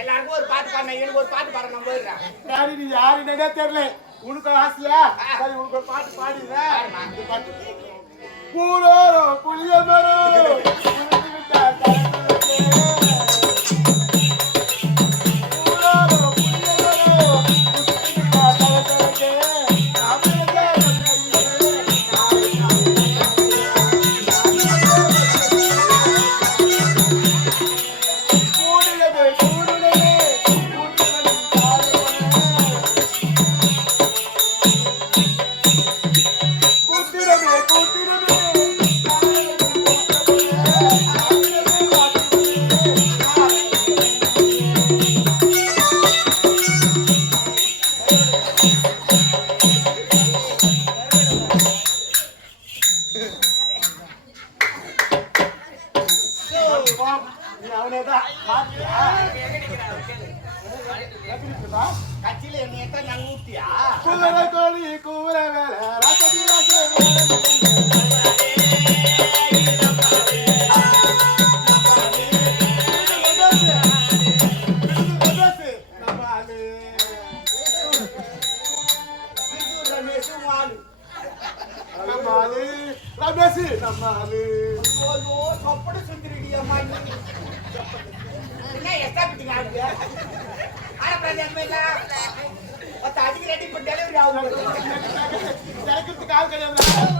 எல்லாருக்கும் ஒரு பாட்டு பாடுறேன், எனக்கு ஒரு பாட்டு பாடுறேன், நான் போயிடுறேன். சரி நீ யாருன்னே தெரியல, உனக்கு ஆசையா? சரி உனக்கு ஒரு பாட்டு பாடிடுறேன். பாட்டு பூரோரோ புளிய மரம் கட்சியில என்ன எத்தனை நாங்க ஊத்தியா குதிரை கோழி கூற வேலை ரசதி ரமேஷ் நம்ம ஆளு சொப்பட சுத்திரிடி அம்மா என்ன எஸ்டா பிட்டிங்க ஆகுது ஆனா பிரதேசமே இல்ல அடிக்க ரெடி பண்ணி டெலிவரி ஆகுது கிடைக்கிறதுக்கு ஆள் கிடையாது